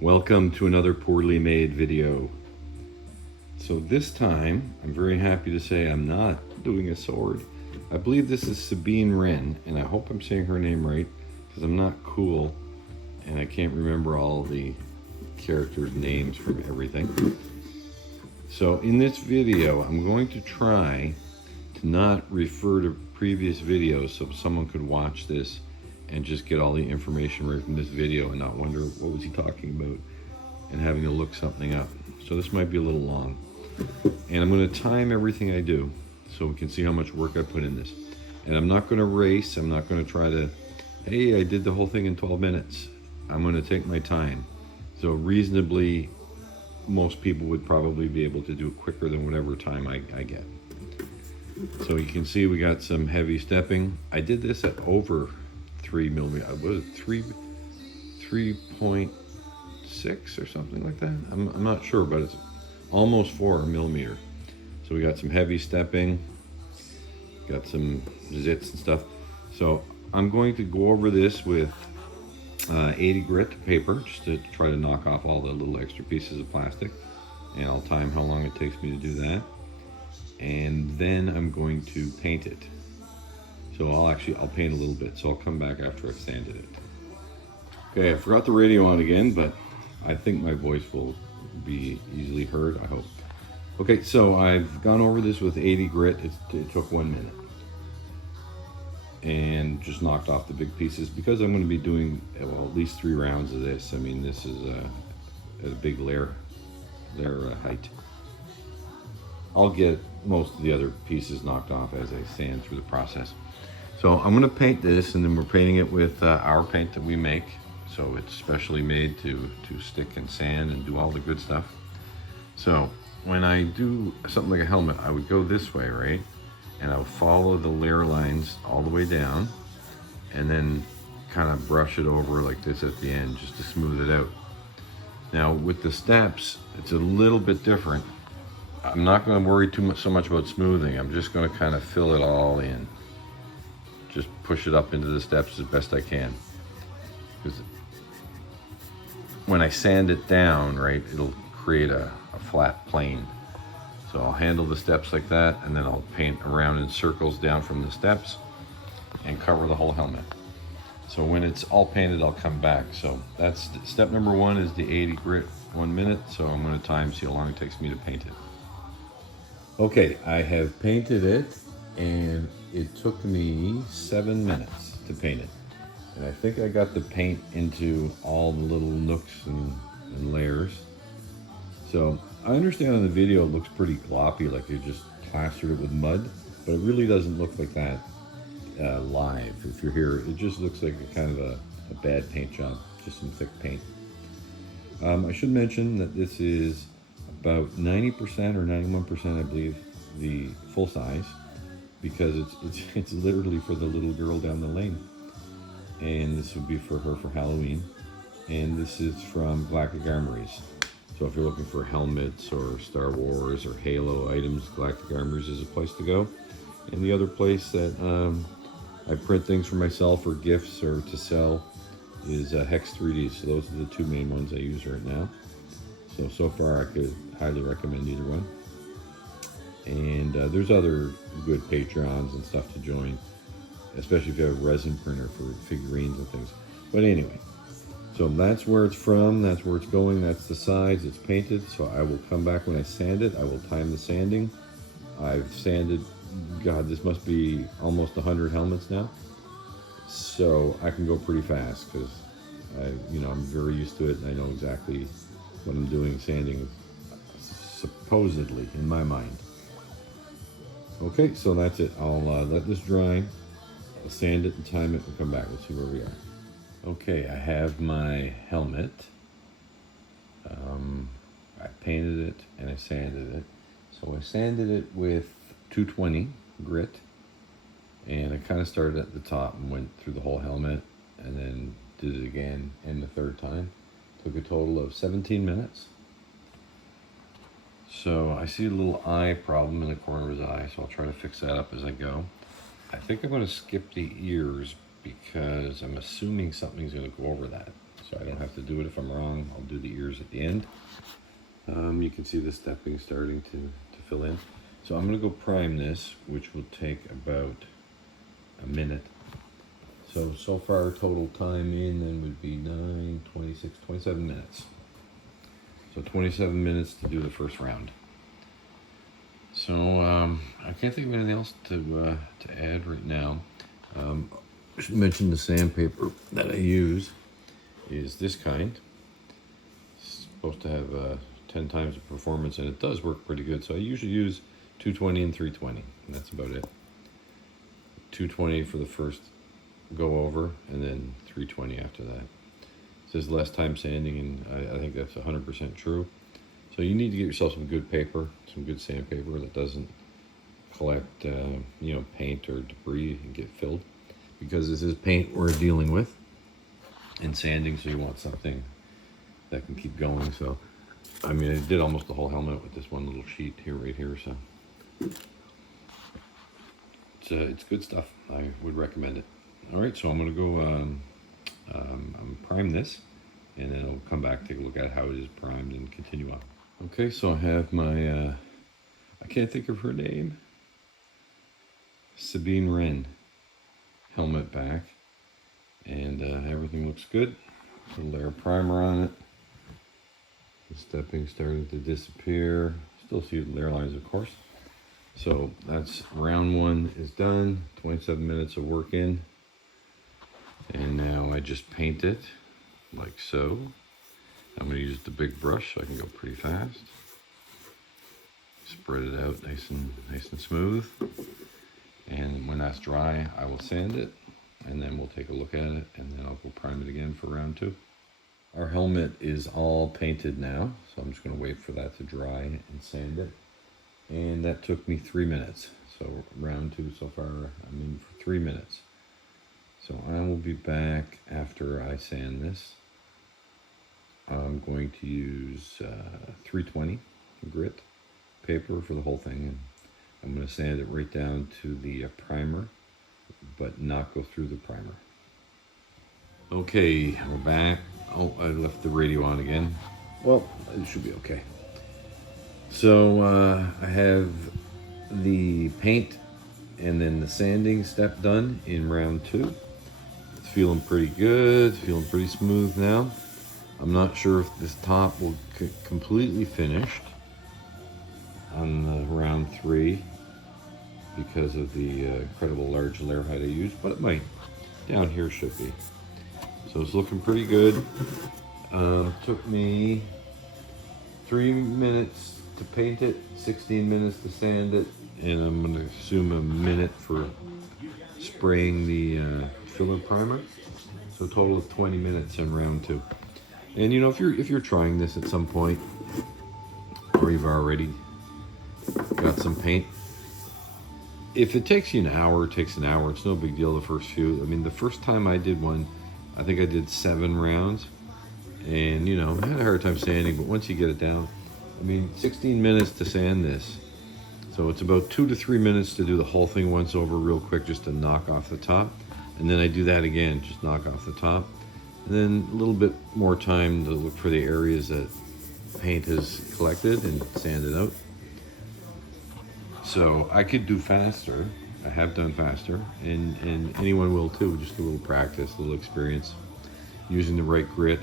Welcome to another poorly made video. So this time, I'm very happy to say I'm not doing a sword. I believe this is Sabine Wren, and I hope I'm saying her name right, because I'm not cool, and I can't remember all the characters' names from everything. So in this video, I'm going to try to not refer to previous videos so someone could watch this and just get all the information right from this video and not wonder what was he talking about and having to look something up. So this might be a little long. And I'm going to time everything I do so we can see how much work I put in this. And I'm not going to race. I'm not going to try to, hey, I did the whole thing in 12 minutes. I'm going to take my time. So reasonably, most people would probably be able to do it quicker than whatever time I get. So you can see we got some heavy stepping. I did this at over 3 millimeter. Was it 3.6 or something like that? I'm not sure, but it's almost 4 millimeter. So we got some heavy stepping, got some zits and stuff. So I'm going to go over this with 80 grit paper just to try to knock off all the little extra pieces of plastic, and I'll time how long it takes me to do that. And then I'm going to paint it. So I'll paint a little bit, so I'll come back after I've sanded it. Okay, I forgot the radio on again, but I think my voice will be easily heard, I hope. Okay, so I've gone over this with 80 grit. It took 1 minute. And just knocked off the big pieces because I'm going to be doing, well, at least 3 rounds of this. I mean, this is a big layer height. I'll get most of the other pieces knocked off as I sand through the process. So I'm going to paint this, and then we're painting it with our paint that we make. So it's specially made to stick and sand and do all the good stuff. So when I do something like a helmet, I would go this way, right? And I'll follow the layer lines all the way down, and then kind of brush it over like this at the end just to smooth it out. Now with the steps, it's a little bit different. I'm not going to worry so much about smoothing. I'm just going to kind of fill it all in. Just push it up into the steps as best I can. Because when I sand it down, right, it'll create a flat plane. So I'll handle the steps like that, and then I'll paint around in circles down from the steps and cover the whole helmet. So when it's all painted, I'll come back. So that's step number 1 is the 80 grit, 1 minute. So I'm going to see how long it takes me to paint it. Okay, I have painted it, and it took me 7 minutes to paint it. And I think I got the paint into all the little nooks and layers. So I understand on the video it looks pretty gloppy, like you just plastered it with mud, but it really doesn't look like that live. If you're here, it just looks like a kind of a bad paint job, just some thick paint. I should mention that this is about 90% or 91%, I believe, the full size, because it's literally for the little girl down the lane. And this would be for her for Halloween. And this is from Galactic Armories. So if you're looking for helmets or Star Wars or Halo items, Galactic Armories is a place to go. And the other place that I print things for myself or gifts or to sell is Hex 3D. So those are the 2 main ones I use right now. So far I could highly recommend either one. And there's other good Patreons and stuff to join, especially if you have a resin printer for figurines and things. But anyway. So that's where it's from, that's where it's going, that's the size, it's painted. So I will come back when I sand it. I will time the sanding. I've sanded, God, this must be almost 100 helmets now. So I can go pretty fast because I'm very used to it, and I know exactly what I'm doing sanding, supposedly, in my mind. Okay, so that's it. I'll let this dry. I'll sand it and time it and come back. We'll see where we are. Okay, I have my helmet. I painted it and I sanded it. So I sanded it with 220 grit, and I kind of started at the top and went through the whole helmet, and then did it again and the 3rd time. Took a total of 17 minutes. So I see a little eye problem in the corner of his eye, so I'll try to fix that up as I go. I think I'm going to skip the ears because I'm assuming something's going to go over that. so I don't have to do it if I'm wrong. I'll do the ears at the end. You can see the stepping starting to fill in. So I'm going to go prime this, which will take about a minute. So far total time in then would be 9, 26, 27 minutes. So 27 minutes to do the first round. So I can't think of anything else to add right now. I should mention the sandpaper that I use is this kind. It's supposed to have 10 times the performance, and it does work pretty good. So I usually use 220 and 320, and that's about it. 220 for the first go over, and then 320 after that. It says less time sanding, and I think that's 100% true. So you need to get yourself some good paper, some good sandpaper that doesn't collect, paint or debris and get filled, because this is paint we're dealing with and sanding, so you want something that can keep going. So, I mean, I did almost the whole helmet with this one little sheet here, right here. So it's good stuff. I would recommend it. All right, so I'm gonna go I'm prime this, and then I'll come back, take a look at how it is primed, and continue on. Okay, so I have my I can't think of her name, Sabine Wren helmet back, and everything looks good. Put a layer of primer on it. The stepping starting to disappear. Still see the layer lines, of course. So that's round one is done. 27 minutes of work in. And now I just paint it like so. I'm going to use the big brush so I can go pretty fast. Spread it out nice and smooth. And when that's dry, I will sand it, and then we'll take a look at it, and then I'll go prime it again for round two. Our helmet is all painted now, so I'm just going to wait for that to dry and sand it. And that took me 3 minutes. So round two so far, I'm in for 3 minutes. So I will be back after I sand this. I'm going to use 320 grit paper for the whole thing, and I'm going to sand it right down to the primer, but not go through the primer. Okay, we're back. Oh, I left the radio on again. Well, it should be okay. So I have the paint and then the sanding step done in round two. It's feeling pretty good, feeling pretty smooth now. I'm not sure if this top will completely finished on the round three because of the incredible large layer height I used, but it might. Down here should be. So it's looking pretty good. Took me 3 minutes to paint it, 16 minutes to sand it, and I'm going to assume a minute for spraying the filler primer. So a total of 20 minutes in round two. And you know, if you're trying this at some point, or you've already got some paint, if it takes you an hour, it takes an hour. It's no big deal the first few. I mean, the first time I did one, I think I did 7 rounds, and you know, I had a hard time sanding, but once you get it down, I mean, 16 minutes to sand this. So it's about 2 to 3 minutes to do the whole thing once over real quick, just to knock off the top. And then I do that again, just knock off the top. And then a little bit more time to look for the areas that paint has collected and sand it out. So I could do faster. I have done faster, and anyone will too. Just a little practice, a little experience. Using the right grit,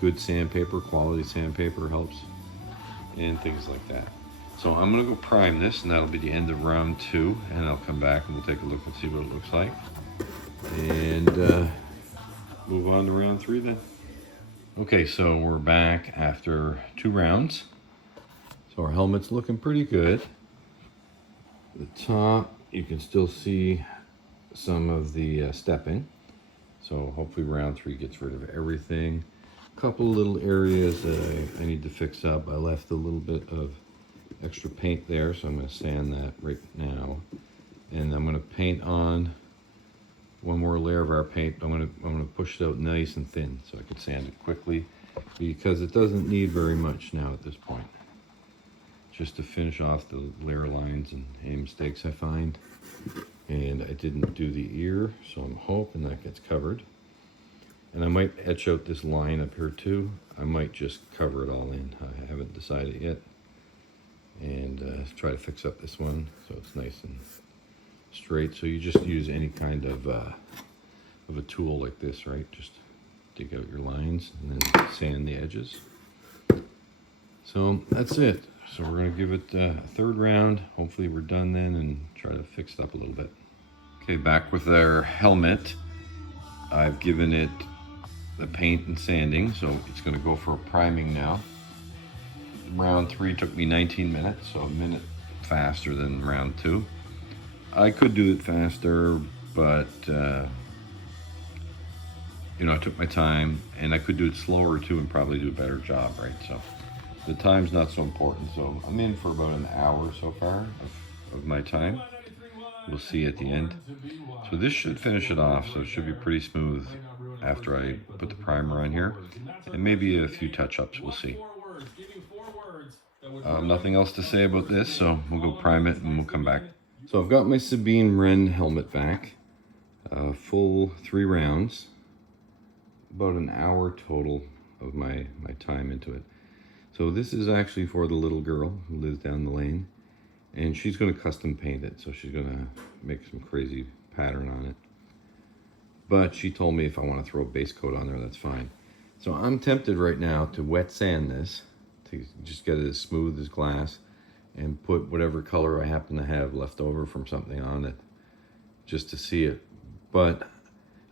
good sandpaper, quality sandpaper helps, and things like that. So I'm gonna go prime this, and that'll be the end of round two, and I'll come back and we'll take a look and see what it looks like. And move on to round three then. Okay, so we're back after 2 rounds. So our helmet's looking pretty good. The top, you can still see some of the stepping. So hopefully round 3 gets rid of everything. A couple little areas that I need to fix up. I left a little bit of extra paint there, so I'm going to sand that right now. And I'm going to paint on one more layer of our paint. I'm going to push it out nice and thin so I can sand it quickly, because it doesn't need very much now at this point. Just to finish off the layer lines and any mistakes I find. And I didn't do the ear, so I'm hoping that gets covered. And I might etch out this line up here too. I might just cover it all in. I haven't decided yet. And try to fix up this one so it's nice and straight. So you just use any kind of a tool like this, right? Just dig out your lines and then sand the edges. So that's it. So we're gonna give it a third round. Hopefully we're done then and try to fix it up a little bit. Okay, back with our helmet. I've given it the paint and sanding, so it's gonna go for a priming now. Round 3 took me 19 minutes, so a minute faster than round 2. I could do it faster, but you know, I took my time, and I could do it slower too and probably do a better job, right? So the time's not so important. So I'm in for about an hour so far of my time. We'll see at the end. So this should finish it off, so it should be pretty smooth after I put the primer on here, and maybe a few touch-ups, we'll see. Nothing else to say about this, so we'll go prime it and we'll come back. So I've got my Sabine Wren helmet back, full 3 rounds, about an hour total of my time into it. So this is actually for the little girl who lives down the lane, and she's going to custom paint it, so she's going to make some crazy pattern on it. But she told me if I want to throw a base coat on there, that's fine. So I'm tempted right now to wet sand this, to just get it as smooth as glass, and put whatever color I happen to have left over from something on it, just to see it. But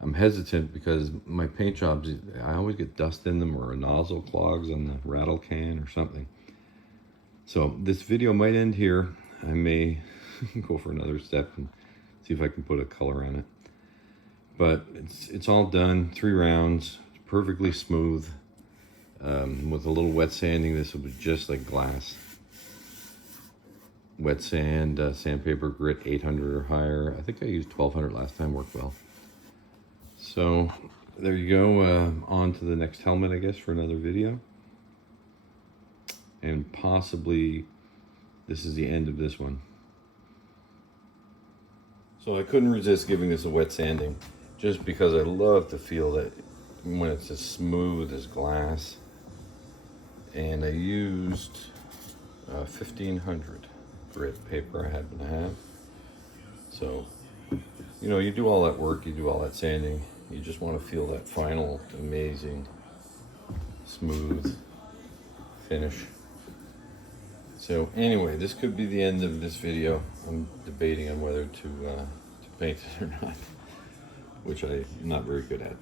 I'm hesitant because my paint jobs, I always get dust in them or a nozzle clogs on the rattle can or something. So this video might end here. I may go for another step and see if I can put a color on it. But it's all done, 3 rounds, perfectly smooth. With a little wet sanding, this will be just like glass. Wet sand, sandpaper grit 800 or higher. I think I used 1200 last time, worked well. So there you go, on to the next helmet, I guess, for another video. And possibly this is the end of this one. So I couldn't resist giving this a wet sanding, just because I love to feel that when it's as smooth as glass. And I used 1500 grit paper I happen to have. So, you know, you do all that work, you do all that sanding, you just want to feel that final amazing smooth finish. So anyway, this could be the end of this video. I'm debating on whether to paint it or not, which I'm not very good at.